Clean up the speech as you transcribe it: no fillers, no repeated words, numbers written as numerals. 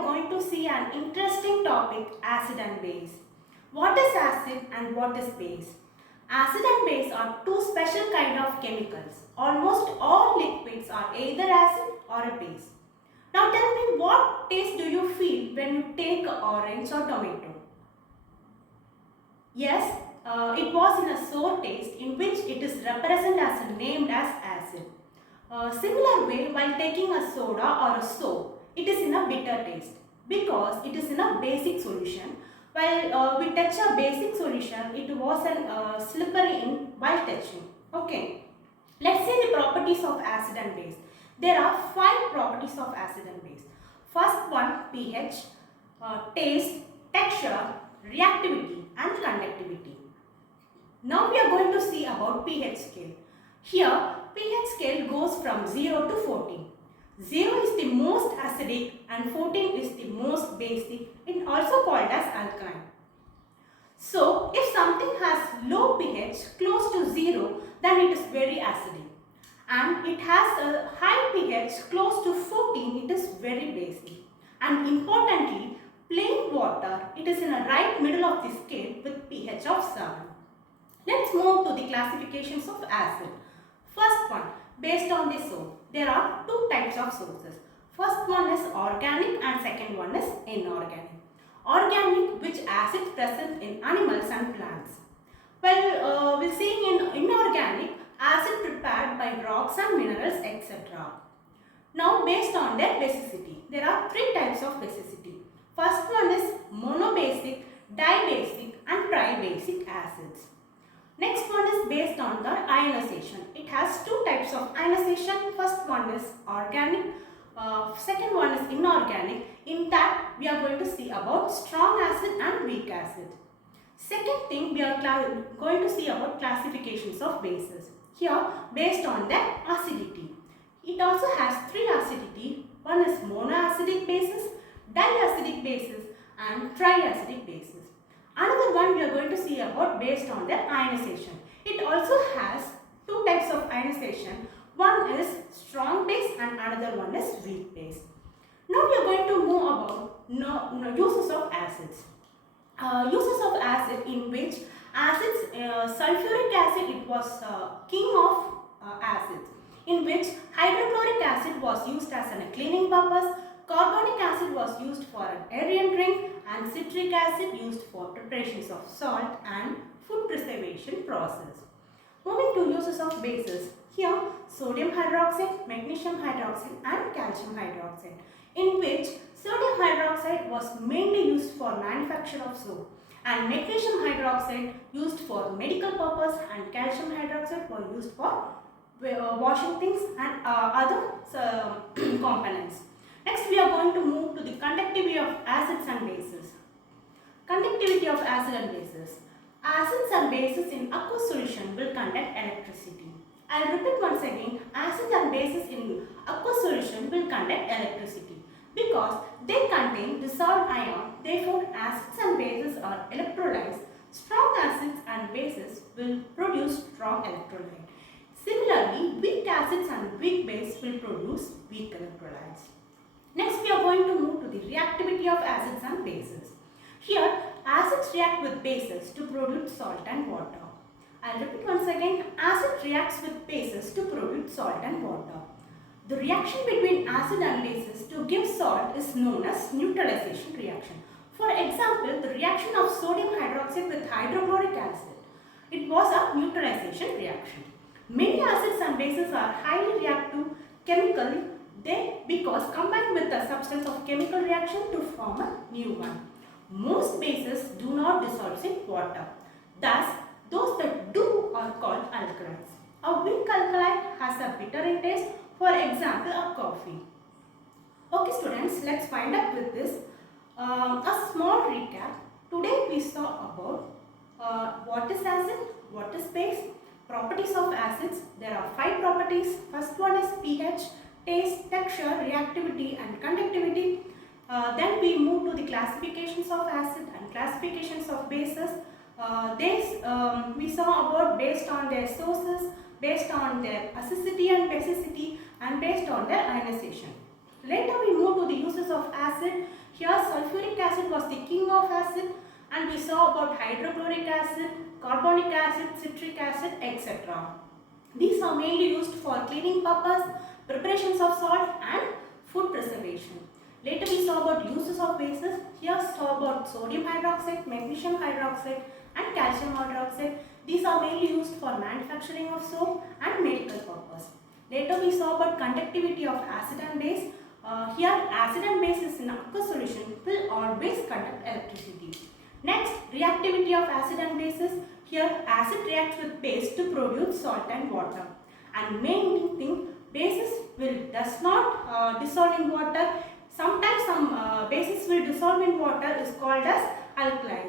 are going to see an interesting topic, acid and base. What is acid and what is base? Acid and base are two special kind of chemicals. Almost all liquids are either acid or a base. Now tell me, what taste do you feel when you take orange or tomato? Yes, it was in a sour taste in which it is represented as named as acid. Similar way, while taking a soda or a soap, it is in a bitter taste because it is in a basic solution. While we touch a basic solution, it was slippery in while touching. Okay, let's see the properties of acid and base. There are 5 properties of acid and base. First one, pH, taste, texture, reactivity and conductivity. Now we are going to see about pH scale. Here pH scale goes from 0 to 14. 0 is the most acidic and 14 is the most basic, and also called as alkaline. So if something has low pH close to 0, then it is very acidic. And it has a high pH close to 14, it is very basic. And importantly, plain water, it is in a right middle of the scale with pH of 7. Let's move to the classifications of acid. First one, based on the source. There are 2 types of sources. First one is organic and second one is inorganic. Organic, which acid present in animals and plants. Well, we're seeing in inorganic, acid prepared by rocks and minerals, etc. Now, based on their basicity, there are 3 types of basicity. First one is monobasic, dibasic and tribasic acids. Next one is based on the ionization. It has 2 types of ionization. First one is organic, second one is inorganic. In that, we are going to see about strong acid and weak acid. Second thing, we are going to see about classifications of bases. Here, based on their acidity. It also has 3 acidity. One is monoacidic bases, diacidic bases and triacidic bases. Another one we are going to see about based on their ionization. It also has 2 types of ionization. One is strong base and another one is weak base. Now we are going to move about uses of acids. Uses of acid in which acids, sulfuric acid, it was king of acids, in which hydrochloric acid was used as a cleaning purpose, carbonic acid was used for an aerial drink, and citric acid used for preparations of salt and food preservation process. Moving to uses of bases. Here, sodium hydroxide, magnesium hydroxide and calcium hydroxide, in which sodium hydroxide was mainly used for manufacture of soap and magnesium hydroxide used for medical purpose and calcium hydroxide were used for washing things and other components. Next, we are going to move to the conductivity of acids and bases. Conductivity of acid and bases. Acids and bases in aqueous solution will conduct electricity. I will repeat once again, acids and bases in aqueous solution will conduct electricity because they contain dissolved ion. Therefore, acids and bases are electrolytes. Strong acids and bases will produce strong electrolyte. Similarly, weak acids and weak base will produce weak electrolytes. Next, we are going to move to the reactivity of acids and bases. Here, acids react with bases to produce salt and water. I will repeat once again, acid reacts with bases to produce salt and water. The reaction between acid and bases to give salt is known as neutralization reaction. For example, the reaction of sodium hydroxide with hydrochloric acid, it was a neutralization reaction. Many acids and bases are highly reactive chemically because combined with the substance of chemical reaction to form a new one. Most bases do not dissolve in water. Thus, those that do are called alkalis. A weak alkali has a bitter in taste, for example, a coffee. Okay students, let's wind up with this. A small recap. Today we saw about what is acid, what is base, properties of acids. There are 5 properties. First one is pH, taste, texture, reactivity and conductivity. Then we move to the classifications of acid and classifications of bases. We saw about based on their sources, based on their acidity and basicity and based on their ionization. Later we move to the uses of acid. Here sulfuric acid was the king of acid, and we saw about hydrochloric acid, carbonic acid, citric acid, etc. These are mainly used for cleaning purpose, preparations of salt and food preservation. Later we saw about uses of bases. Here saw about sodium hydroxide, magnesium hydroxide and calcium hydroxide. These are mainly used for manufacturing of soap and medical purpose. Later we saw about conductivity of acid and base. Here acid and base is in aqueous solution will always conduct electricity. Next, reactivity of acid and bases. Here acid reacts with base to produce salt and water. And main thing, bases does not dissolve in water. Sometimes some bases will dissolve in water is called as alkaline.